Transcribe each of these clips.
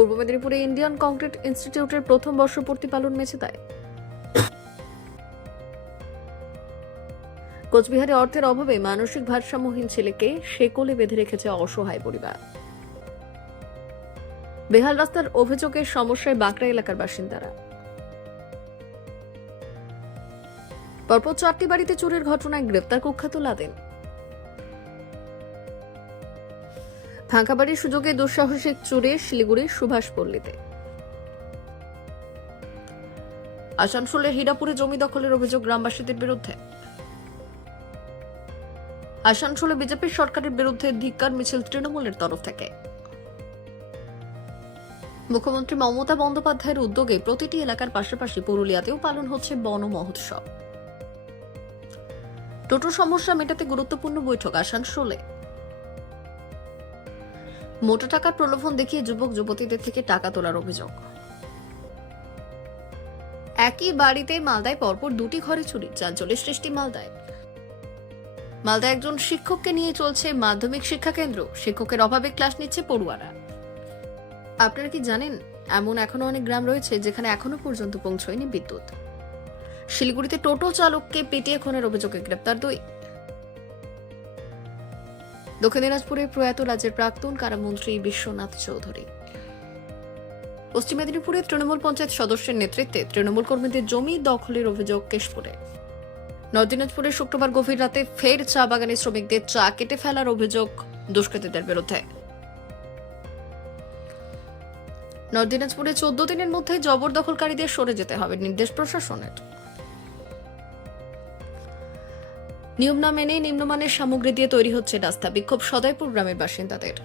পূর্ব মেদিনীপুরে Indian concrete ইনস্টিটিউটের প্রথম বর্ষপূর্তি পালন মেছেদায়। কোচবিহারে অর্থের অভাবে মানসিক ভারসাম্যহীন ছেলেকে শেকলে বেঁধে রেখেছে অসহায় পরিবার। বেহাল রাস্তার অভিযোগের সমস্যায় বাঁকড়া এলাকার বাসিন্দারা। পরপর 4টি বাড়িতে চুরির ঘটনায় গ্রেপ্তার কুখ্যাত লাদেন। ভাঙা বাড়ির সুযোগে দুঃসাহসিক চুরি শিলিগুড়ির সুভাষপল্লীতে। আসানসোলের হীরাপুরে জমি দখলের অভিযোগ গ্রামবাসীদের বিরুদ্ধে। আসানসোলে বিজেপি সরকারের বিরুদ্ধে ধিক্কার মিছিল তৃণমূলের তরফ থেকে। মুখ্যমন্ত্রী মমতা বন্দ্যোপাধ্যায়ের উদ্যোগে প্রতিটি এলাকার পাশাপাশি পুরুলিয়াতেও পালন হচ্ছে বন মহোৎসব। টোটো সমস্যা মেটাতে গুরুত্বপূর্ণ বৈঠক আসানসোলে। মোটা টাকার প্রলোভন দেখিয়ে যুবক যুবতীদের থেকে টাকা তোলার অভিযোগ। একই বাড়িতে মালদায় পরপর 2টি ঘরে চুরি, চাঞ্চল্যের সৃষ্টি মালদায়। মালদায় একজন শিক্ষককে নিয়ে চলছে মাধ্যমিক শিক্ষা কেন্দ্র, শিক্ষকের অভাবে ক্লাস নিচ্ছে পড়ুয়ারা। আপনারা কি জানেন এমন এখনো অনেক গ্রাম রয়েছে যেখানে এখনো পর্যন্ত পৌঁছয়নি বিদ্যুৎ। শিলিগুড়িতে টোটো চালককে পেটিয়ে খুনের অভিযোগে গ্রেপ্তার 2। দক্ষিণ দিনাজপুরে প্রয়াত রাজ্যের প্রাক্তন কারামন্ত্রী বিশ্বনাথ চৌধুরী। পশ্চিম মেদিনীপুরে তৃণমূল পঞ্চায়েত সদস্যের নেতৃত্বে তৃণমূল কর্মীদের জমি দখলের অভিযোগ কেশপুরে। নর্থ দিনাজপুরে শুক্রবার গভীর রাতে ফের চা বাগানের শ্রমিকদের চা কেটে ফেলার অভিযোগ দুষ্কৃতীদের বিরুদ্ধে। নর্থ দিনাজপুরে 14 দিনের মধ্যে জবরদখলকারীদের সরে যেতে হবে নির্দেশ প্রশাসনের। নিয়ম না মেনে নিম্নমানের সামগ্রী দিয়ে তৈরি হচ্ছে রাস্তা, বিক্ষোভ সদয়পুর গ্রামের বাসিন্দাদের।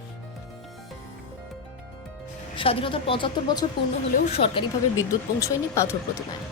স্বাধীনতার 75 বছর পূর্ণ হলেও সরকারিভাবে বিদ্যুৎ পৌঁছয়নি পাথর প্রতিমায়।